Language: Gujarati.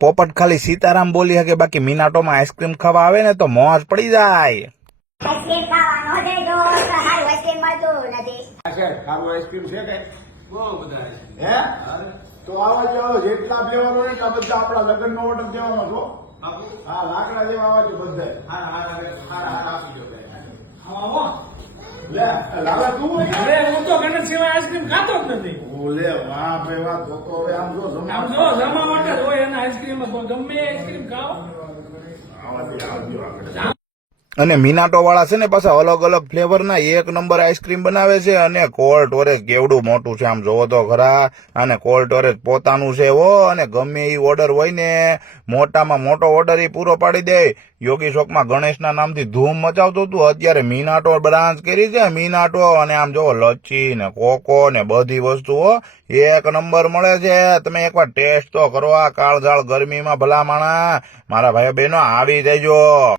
પોપટ ખાલી સીતારામ બોલી શકે, બાકી મીનાટોમાં આઈસ્ક્રીમ ખાવા આવે ને તો મોજ પડી જાય. આઈસ્ક્રીમ ખાવાનો છે જો હારું આઈસ્ક્રીમ મળતું નથી. ખાવું આઈસ્ક્રીમ છે કઈ બહુ બધા હે તો આવા જાઓ જેટલા ફ્લેવર હોય એટલા બધા આપણા લગ્ન નો ઓર્ડર દેવાનો છો. હા લાકડા જેવા આવા છે બધા. લે લાલા તું હું તો ગણેશ સિવાય આઈસ્ક્રીમ ખાતો જ નથી. ઓલે વાહ ભાઈ વાહ તો હવે આમ જો આમ જો જમવા માટે જ હોય અને આઈસ્ક્રીમ ગમે એ આઈસ્ક્રીમ ખાઓ. આવજો આગળ. અને મીનાટો વાળા છે ને પાછા અલગ અલગ ફ્લેવર ના એક નંબર આઈસ્ક્રીમ બનાવે છે. અને કોલ્ડ સ્ટોરેજ કેવડું મોટું છે આમ જોવો તો ખરા. અને કોલ્ડ સ્ટોરેજ પોતાનું છે હો. અને ગમે એ ઓર્ડર હોય ને મોટામાં મોટો ઓર્ડર એ પૂરો પાડી દે. યોગી ચોકમાં ગણેશના નામથી ધૂમ મચાવતું હતું, અત્યારે મીનાટો બ્રાન્ચ કરી છે મીનાટો. અને આમ જોવો લચ્છી ને કોકો ને બધી વસ્તુઓ એક નંબર મળે છે. તમે એકવાર ટેસ્ટ તો કરો. આ કાળઝાળ ગરમીમાં ભલા માણા મારા ભાઈ બહેનો આવી જજો.